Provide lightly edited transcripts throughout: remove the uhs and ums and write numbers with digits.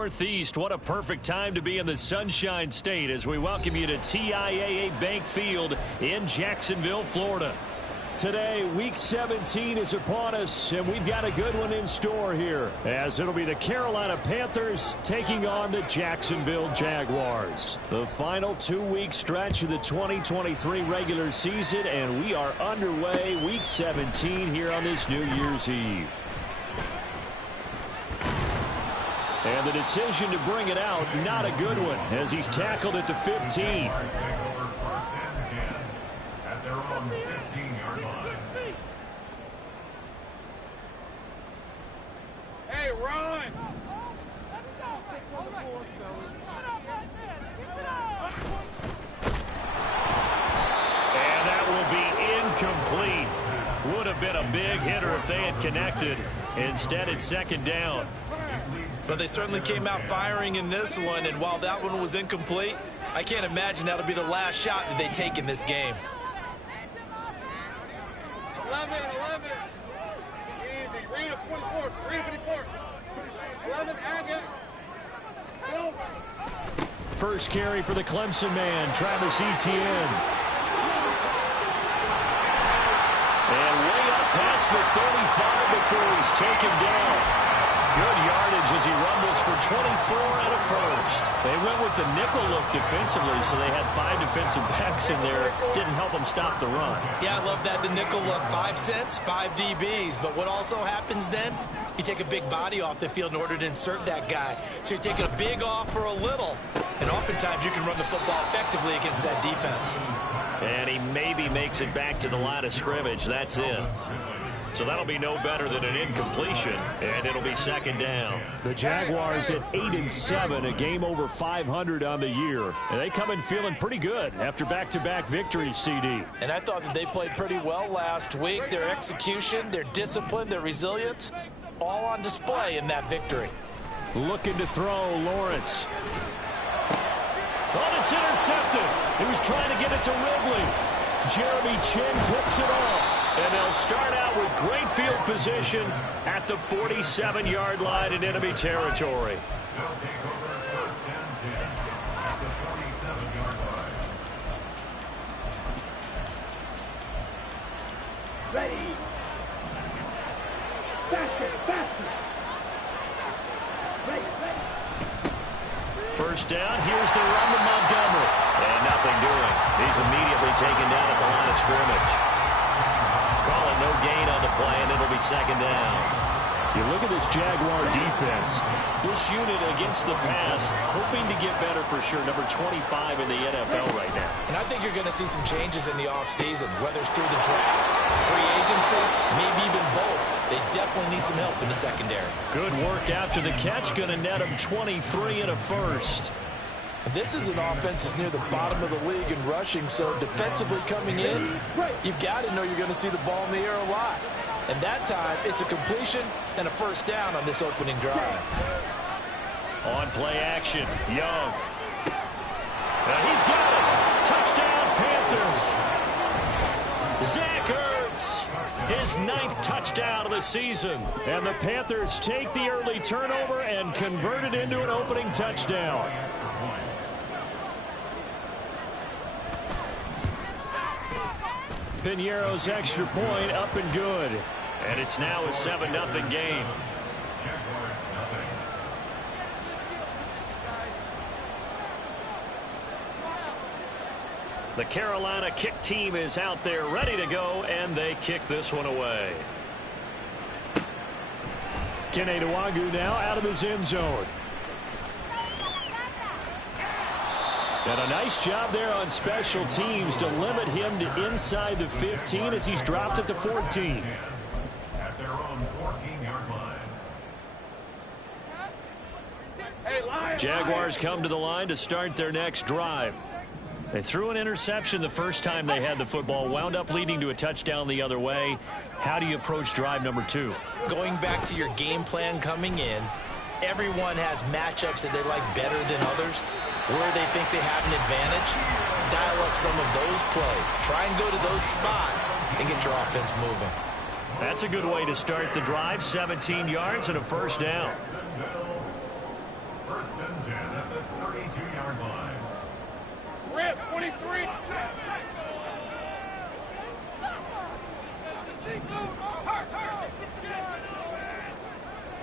Northeast. What a perfect time to be in the Sunshine State as we welcome you to TIAA Bank Field in Jacksonville, Florida. Today, Week 17 is upon us, and we've got a good one in store here, as it'll be the Carolina Panthers taking on the Jacksonville Jaguars. The final 2-week stretch of the 2023 regular season, and we are underway Week 17 here on this New Year's Eve. And the decision to bring it out, not a good one, as he's tackled at the 15. Hey, run! And that will be incomplete. Would have been a big hitter if they had connected. Instead, it's second down. But they certainly came out firing in this one, and while that one was incomplete, I can't imagine that'll be the last shot that they take in this game. 11. Easy. Read 24. Read 24. 11, Agate. First carry for the Clemson man, Travis Etienne. And way up past the 35 before he's taken down. Good yardage as he rumbles for 24 and a first. They went with the nickel look defensively, so they had 5 defensive backs in there. Didn't help them stop the run. Yeah, I love that, the nickel look. 5 cents, 5 DBs. But what also happens then, you take a big body off the field in order to insert that guy. So you're taking a big off for a little. And oftentimes you can run the football effectively against that defense. And he maybe makes it back to the line of scrimmage. That's it. So that'll be no better than an incompletion, and it'll be second down. The Jaguars at 8-7, a game over 500 on the year. And they come in feeling pretty good after back-to-back victories, CD. And I thought that they played pretty well last week. Their execution, their discipline, their resilience, all on display in that victory. Looking to throw, Lawrence. Oh, it's intercepted. He was trying to get it to Ridley. Jeremy Chin picks it off. And they'll start out with great field position at the 47-yard line in enemy territory. Ready. Faster. Ready. First down, here's the run to Montgomery. And nothing doing. He's immediately taken down at the line of scrimmage. Calling no gain on the play, and it'll be second down. You look at this Jaguar defense. This unit against the pass, hoping to get better for sure. Number 25 in the NFL right now. And I think you're going to see some changes in the offseason, whether it's through the draft, free agency, maybe even both. They definitely need some help in the secondary. Good work after the catch. Going to net him 23 and a first. This is an offense that's near the bottom of the league in rushing, so defensively coming in, you've got to know you're going to see the ball in the air a lot. And that time, it's a completion and a first down on this opening drive. On play action, Young. And he's got it. Touchdown, Panthers. Zach Ertz, his 9th touchdown of the season. And the Panthers take the early turnover and convert it into an opening touchdown. Piñeiro's extra point up and good. And it's now a 7-0 game. The Carolina kick team is out there ready to go, and they kick this one away. Kene Nwangwu now out of his end zone. And a nice job there on special teams to limit him to inside the 15 as he's dropped at the 14. At their own 14-yard line. Jaguars come to the line to start their next drive. They threw an interception the first time they had the football, wound up leading to a touchdown the other way. How do you approach drive number 2? Going back to your game plan coming in, everyone has matchups that they like better than others. Where they think they have an advantage, dial up some of those plays. Try and go to those spots and get your offense moving. That's a good way to start the drive. 17 yards and a first down. First and 10 at the 32-yard line. Rip, 23.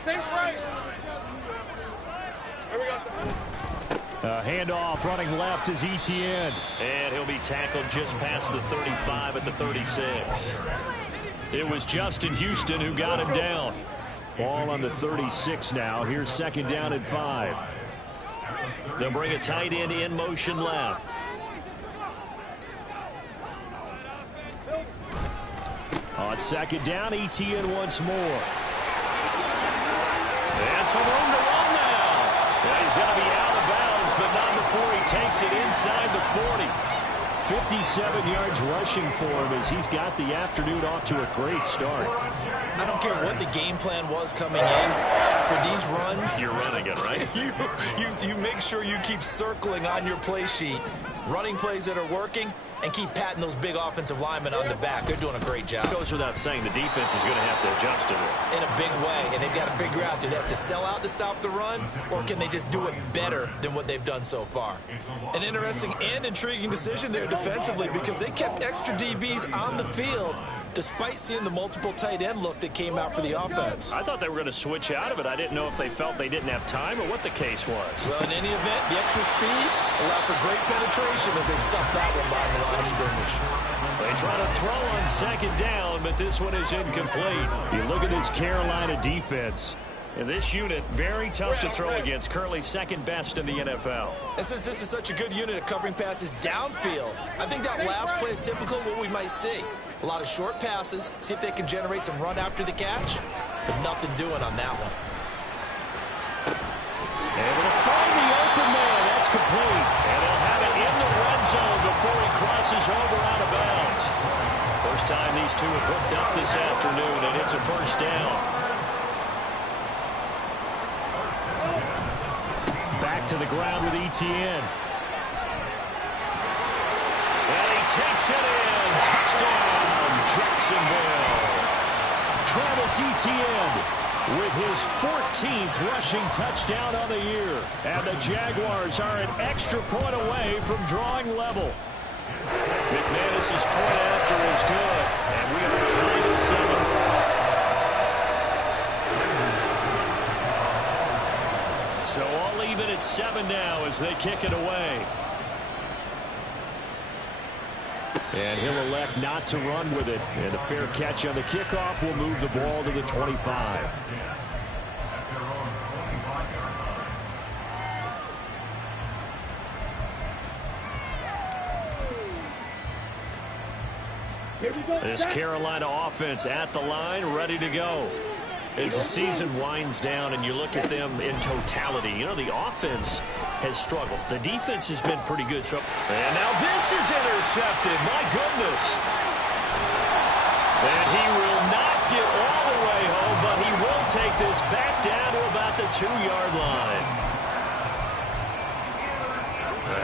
Same right. Here we go. Handoff running left is Etienne. And he'll be tackled just past the 35 at the 36. It was Justin Houston who got him down. Ball on the 36 now. Here's second down and 5. They'll bring a tight end in motion left. On second down, Etienne once more. And some room to run now. Yeah, he's going to be out of bounds, but not before he takes it inside the 40. 57 yards rushing for him as he's got the afternoon off to a great start. I don't care what the game plan was coming in. After these runs, you're running it, right? you make sure you keep circling on your play sheet, running plays that are working, and keep patting those big offensive linemen on the back. They're doing a great job. It goes without saying the defense is going to have to adjust to it. In a big way, and they've got to figure out, do they have to sell out to stop the run, or can they just do it better than what they've done so far? An interesting and intriguing decision there defensively because they kept extra DBs on the field despite seeing the multiple tight end look that came out for the offense. I thought they were going to switch out of it. I didn't know if they felt they didn't have time or what the case was. Well, in any event, the extra speed allowed for great penetration as they stuffed that one by the line of scrimmage. They try to throw on second down, but this one is incomplete. You look at this Carolina defense. And this unit, very tough to throw against. Currently second best in the NFL. And since this is such a good unit at covering passes downfield, I think that last play is typical of what we might see. A lot of short passes, see if they can generate some run after the catch, but nothing doing on that one. Able to find the open man. That's complete. And they'll have it in the red zone before he crosses over out of bounds. First time these two have hooked up this afternoon, and it's a first down. Back to the ground with Etienne. And he takes it in. Touchdown, Jacksonville. Travis Etienne with his 14th rushing touchdown on the year. And the Jaguars are an extra point away from drawing level. McManus's point after is good. And we are tied at 7. So all even at 7 now as they kick it away. And he'll elect not to run with it. And a fair catch on the kickoff will move the ball to the 25. This Carolina offense at the line, ready to go. As the season winds down and you look at them in totality, you know, the offense has struggled. The defense has been pretty good. So, and now this is intercepted. My goodness. And he will not get all the way home, but he will take this back down to about the 2-yard line.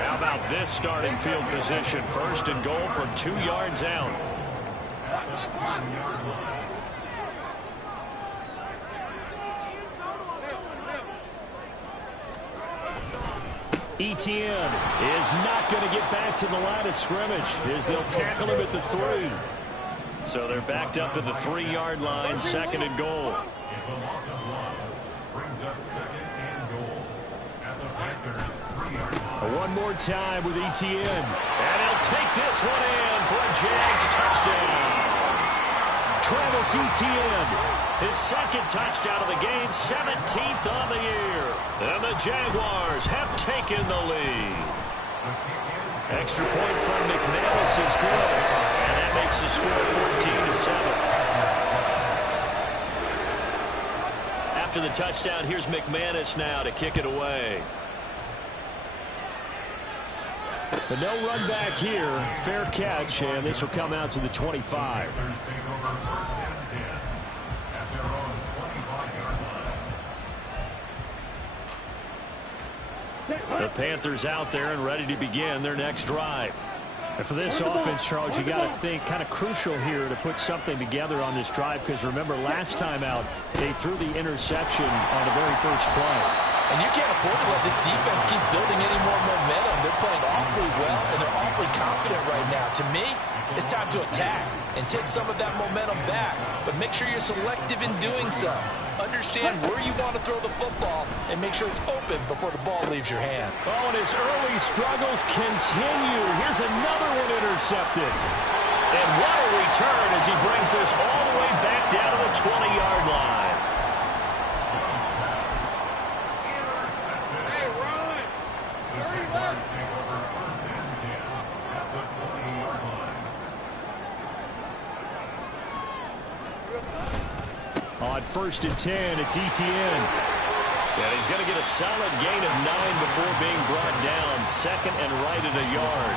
How about this starting field position? First and goal from 2 yards out. Etienne is not going to get back to the line of scrimmage as they'll tackle him at the 3. So they're backed up to the 3-yard line, second and goal. It's a loss of 1. Brings up second and goal at the Panthers' 3-yard line. One more time with Etienne. And he'll take this one in for a Jags touchdown. Travis Etienne, his second touchdown of the game, 17th on the year. And the Jaguars have taken the lead. Extra point from McManus is good. And that makes the score 14-7. After the touchdown, here's McManus now to kick it away. But no run back here. Fair catch, and this will come out to the 25. The Panthers out there and ready to begin their next drive. And for this offense, Charles, you got to think kind of crucial here to put something together on this drive, because remember last time out, they threw the interception on the very first play. And you can't afford to let this defense keep building any more momentum. They're playing awfully well, and they're awfully confident right now. To me, it's time to attack and take some of that momentum back. But make sure you're selective in doing so. Understand where you want to throw the football and make sure it's open before the ball leaves your hand. Oh, and his early struggles continue. Here's another one intercepted. And what a return as he brings this all the way back down to the 20-yard line. Hey, run! The Jaguars take over 1st and 10 at the 20-yard line. On 1st and 10, it's Etienne. And he's going to get a solid gain of 9 before being brought down. Second and right at a yard.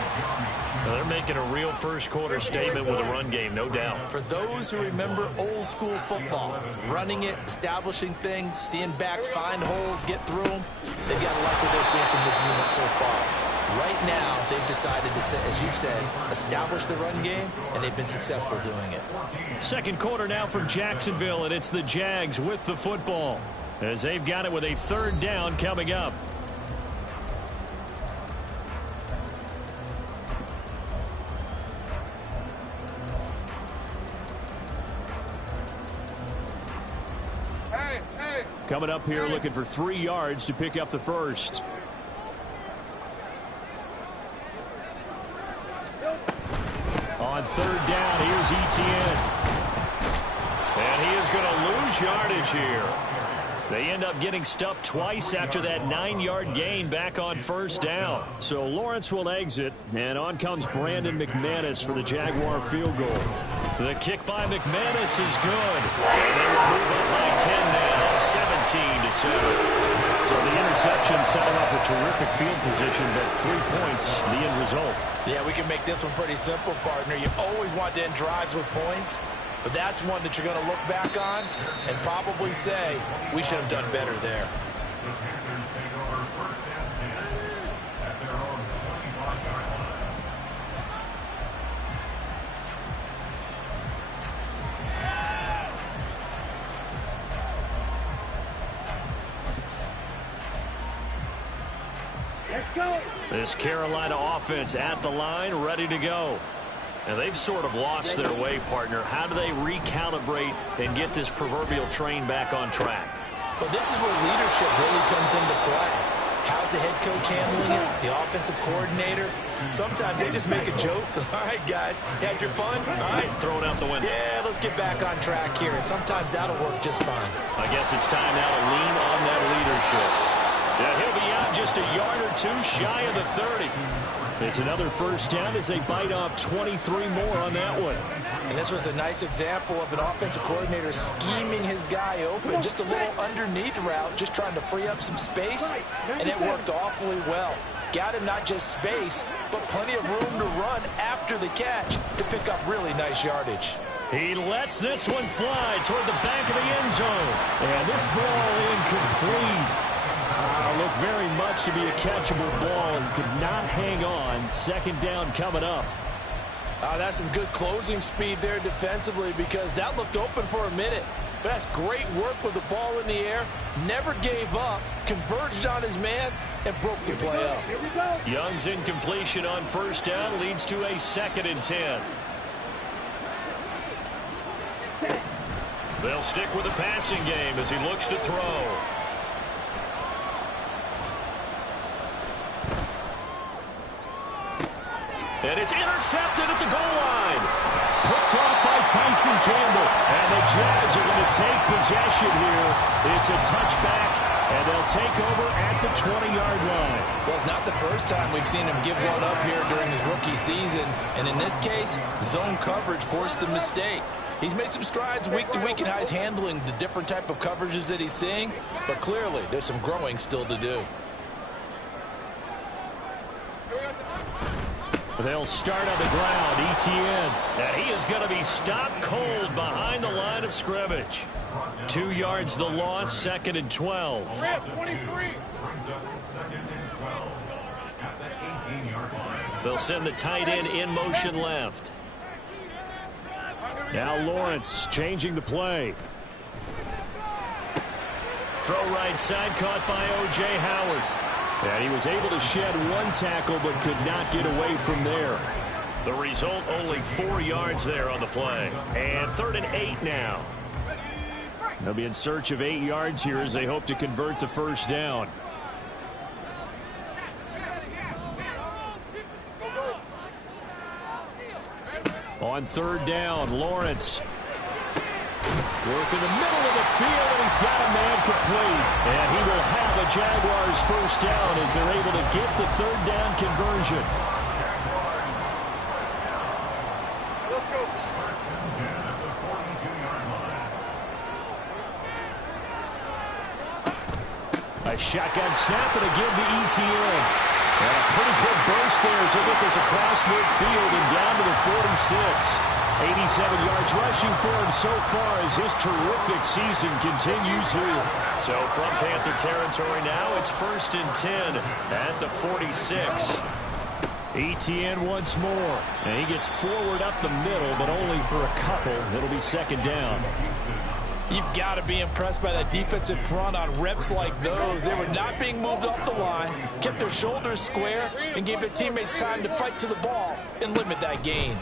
Well, they're making a real first-quarter statement with a run game, no doubt. For those who remember old-school football, running it, establishing things, seeing backs find holes, get through them, they've got to like what they're seeing from this unit so far. Right now, they've decided to, as you said, establish the run game, and they've been successful doing it. Second quarter now from Jacksonville, and it's the Jags with the football, as they've got it with a 3rd down coming up. Coming up here looking for 3 yards to pick up the first. On 3rd down, here's Etienne. And he is going to lose yardage here. They end up getting stuffed twice after that 9-yard gain back on 1st down. So Lawrence will exit, and on comes Brandon McManus for the Jaguar field goal. The kick by McManus is good. And they will move up by 10 now, 17-7. So the interception set him up a terrific field position, but 3 points, the end result. Yeah, we can make this one pretty simple, partner. You always want to end drives with points, but that's one that you're going to look back on and probably say, we should have done better there. The Panthers take over 1st and 10 at their own 25-yard line. This Carolina offense at the line, ready to go. And they've sort of lost their way, partner. How do they recalibrate and get this proverbial train back on track? Well, this is where leadership really comes into play. How's the head coach handling it? The offensive coordinator? Sometimes they just make a joke. All right, guys, had your fun? All right. Throw it out the window. Yeah, let's get back on track here. And sometimes that'll work just fine. I guess it's time now to lean on that leadership. Yeah, he'll be out just a yard or 2 shy of the 30. It's another 1st down as they bite off 23 more on that one. And this was a nice example of an offensive coordinator scheming his guy open. Just a little underneath route, just trying to free up some space, and it worked awfully well. Got him not just space, but plenty of room to run after the catch to pick up really nice yardage. He lets this one fly toward the back of the end zone. And this ball incomplete. Looked very much to be a catchable ball and could not hang on. 2nd down coming up. That's some good closing speed there defensively because that looked open for a minute. But that's great work with the ball in the air. Never gave up, converged on his man, and broke the play up. Here we go. Young's incompletion on 1st down leads to a 2nd and 10. They'll stick with the passing game as he looks to throw. And it's intercepted at the goal line. Picked off by Tyson Campbell. And the Jags are going to take possession here. It's a touchback, and they'll take over at the 20-yard line. Well, it's not the first time we've seen him give one up here during his rookie season. And in this case, zone coverage forced the mistake. He's made some strides week to week in how he's handling the different type of coverages that he's seeing. But clearly, there's some growing still to do. They'll start on the ground. Etienne. And he is going to be stopped cold behind the line of scrimmage. 2 yards the loss, 2nd and 12. 23. Brings up 2nd and 12 at the 18-yard line. They'll send the tight end in motion left. Now Lawrence changing the play. throw right side, caught by O.J. Howard. And he was able to shed one tackle but could not get away from there. The result, only 4 yards there on the play. And 3rd and 8 now. They'll be in search of 8 yards here as they hope to convert the first down. On 3rd down, Lawrence. Work in the middle of the field, and he's got a man complete. And he will have a Jaguars first down as they're able to get the 3rd down conversion. Let's go. A shotgun snap, and again to ETN. And a pretty good burst there as they get this across midfield and down to the 46. 87 yards rushing for him so far as his terrific season continues here. So from Panther territory now, it's 1st and 10 at the 46. ETN once more. And he gets forward up the middle, but only for a couple. It'll be 2nd down. You've got to be impressed by that defensive front on reps like those. They were not being moved off the line, kept their shoulders square, and gave their teammates time to fight to the ball and limit that gain.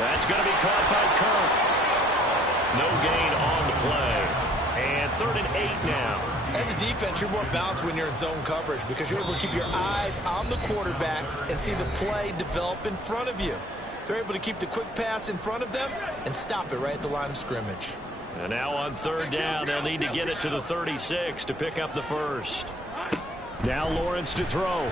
That's going to be caught by Kirk. No gain on the play. And 3rd and 8 now. As a defense, you're more balanced when you're in zone coverage because you're able to keep your eyes on the quarterback and see the play develop in front of you. They're able to keep the quick pass in front of them and stop it right at the line of scrimmage. And now on 3rd down, they'll need to get it to the 36 to pick up the first. Now Lawrence to throw.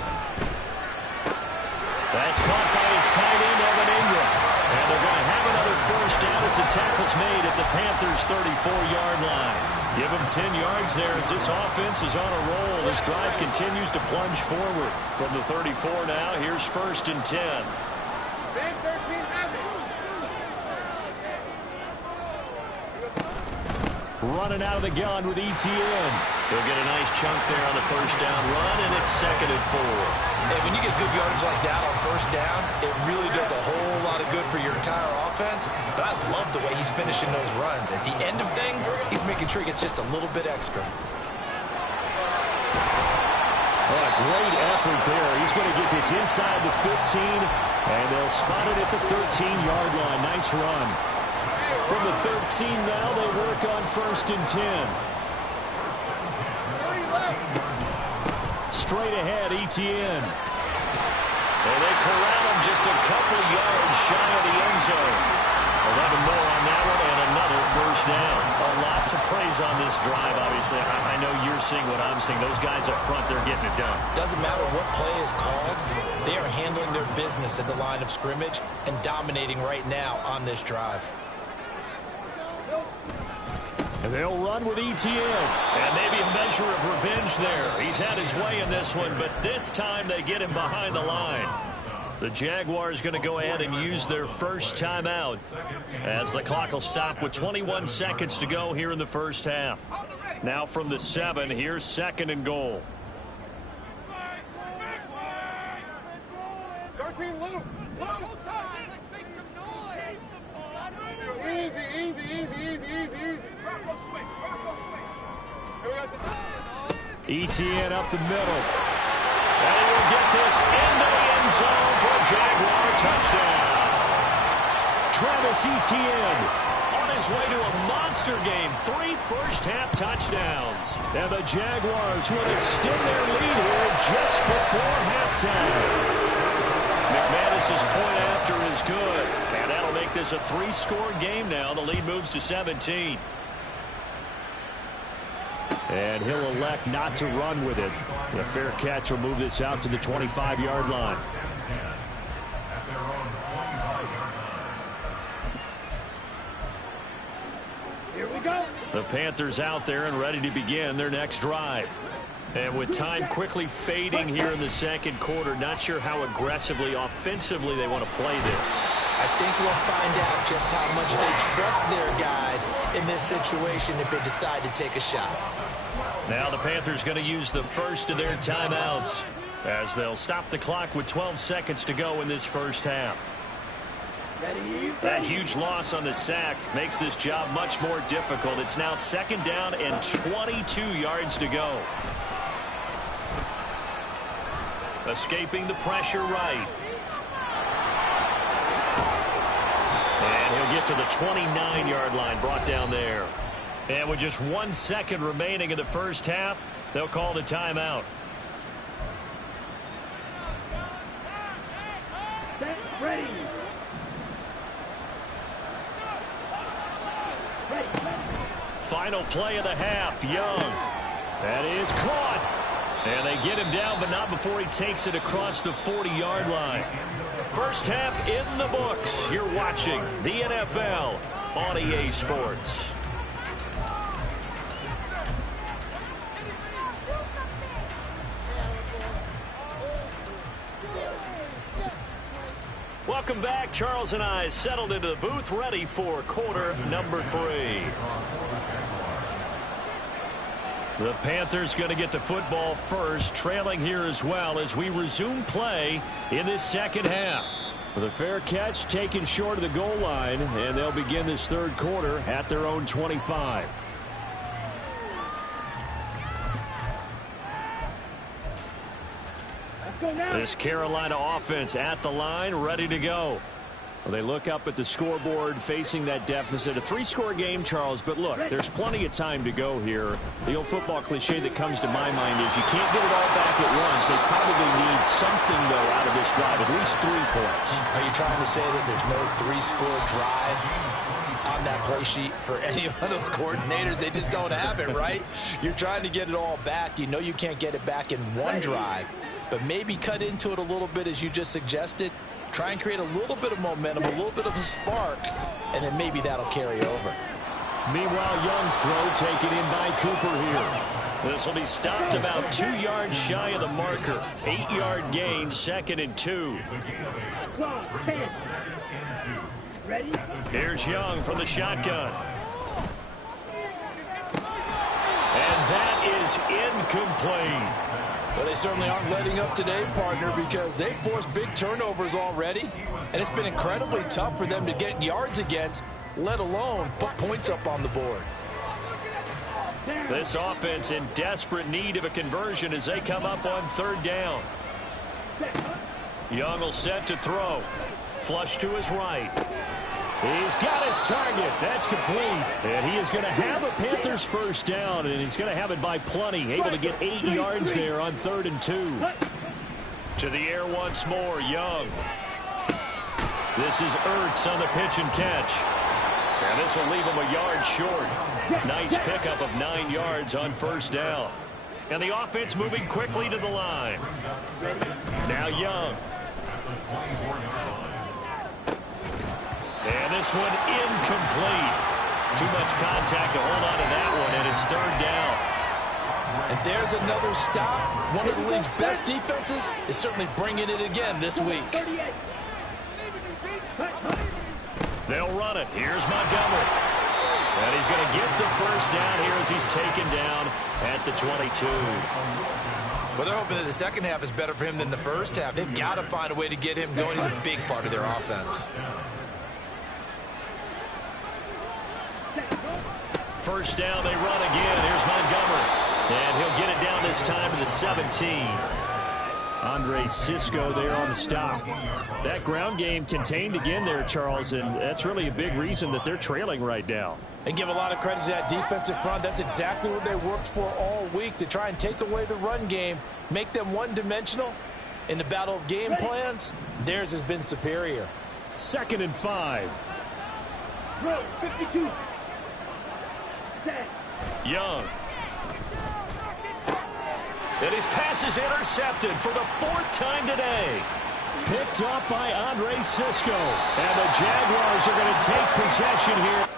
That's caught by his tight end, Evan Ingram. And they're going to have another first down as the tackle's made at the Panthers' 34-yard line. Give them 10 yards there as this offense is on a roll. This drive continues to plunge forward. From the 34 now, here's 1st and 10. Big 13, Running out of the gun with ETN. He'll get a nice chunk there on the first down run, and it's 2nd and 4. Hey, when you get good yardage like that on first down, it really does a whole lot of good for your entire offense. But I love the way he's finishing those runs. At the end of things, he's making sure he gets just a little bit extra. Well, a great effort there. He's going to get this inside the 15, and they'll spot it at the 13-yard line. Nice run. From the 13 now, they work on 1st and 10. Straight ahead, ETN. And they corral him just a couple yards shy of the end zone. 11 more on that one, and another first down. Lots of praise on this drive, obviously. I know you're seeing what I'm seeing. Those guys up front, they're getting it done. Doesn't matter what play is called. They are handling their business at the line of scrimmage and dominating right now on this drive. And they'll run with ETN. And maybe a measure of revenge there. He's had his way in this one, but this time they get him behind the line. The Jaguars going to go ahead and use their first timeout as the clock will stop with 21 seconds to go here in the first half. Now from the 7, here's 2nd and goal. 13, Luke. Easy, easy, easy, easy, easy, easy. ETN up the middle. And he will get this into the end zone for a Jaguar touchdown. Travis Etienne on his way to a monster game. 3 first-half touchdowns. And the Jaguars will extend their lead here just before halftime. McManus's point after is good. And that'll make this a 3-score game now. The lead moves to 17. And he'll elect not to run with it. The fair catch will move this out to the 25-yard line. Here we go. The Panthers out there and ready to begin their next drive. And with time quickly fading here in the second quarter, not sure how aggressively, offensively they want to play this. I think we'll find out just how much they trust their guys in this situation if they decide to take a shot. Now the Panthers going to use the first of their timeouts as they'll stop the clock with 12 seconds to go in this first half. That huge loss on the sack makes this job much more difficult. It's now 2nd down and 22 yards to go. Escaping the pressure right. And he'll get to the 29-yard line, brought down there. And with just 1 second remaining in the first half, they'll call the timeout. Ready. Final play of the half, Young. That is caught. And they get him down, but not before he takes it across the 40-yard line. First half in the books. You're watching the NFL on EA Sports. Welcome back. Charles and I settled into the booth, ready for quarter number 3. The Panthers going to get the football first, trailing here as well as we resume play in this second half. With a fair catch taken short of the goal line, and they'll begin this third quarter at their own 25. This Carolina offense at the line, ready to go. Well, they look up at the scoreboard facing that deficit. A 3-score game, Charles, but look, there's plenty of time to go here. The old football cliche that comes to my mind is you can't get it all back at once. They probably need something, though, out of this drive, at least 3 points. Are you trying to say that there's no 3-score drive on that play sheet for any of those coordinators? They just don't have it, right? You're trying to get it all back. You know you can't get it back in one drive, but maybe cut into it a little bit as you just suggested. Try and create a little bit of momentum, a little bit of a spark, and then maybe that'll carry over. Meanwhile, Young's throw taken in by Cooper here. This will be stopped about 2 yards shy of the marker. 8-yard gain, 2nd and 2. Here's Young from the shotgun. And that is incomplete. Well, they certainly aren't letting up today, partner, because they've forced big turnovers already, and it's been incredibly tough for them to get yards against, let alone put points up on the board. This offense in desperate need of a conversion as they come up on 3rd down. Young will set to throw. Flush to his right. He's got his target. That's complete. And he is going to have a Panthers first down, and he's going to have it by plenty. Able to get 8 yards there on 3rd and 2. To the air once more, Young. This is Ertz on the pitch and catch. And this will leave him a yard short. Nice pickup of 9 yards on first down. And the offense moving quickly to the line. Now Young. And this one incomplete. Too much contact to hold on to that one, and it's 3rd down. And there's another stop. One of the league's best defenses is certainly bringing it again this week. They'll run it. Here's Montgomery. And he's going to get the first down here as he's taken down at the 22. Well, they're hoping that the second half is better for him than the first half. They've got to find a way to get him going. He's a big part of their offense. First down, they run again. Here's Montgomery. And he'll get it down this time to the 17. Andre Cisco there on the stop. That ground game contained again there, Charles, and that's really a big reason that they're trailing right now. And give a lot of credit to that defensive front. That's exactly what they worked for all week, to try and take away the run game, make them one-dimensional. In the battle of game plans, theirs has been superior. 2nd and 5. 52. Young. And his pass is intercepted for the 4th time today. Picked up by Andre Cisco. And the Jaguars are going to take possession here.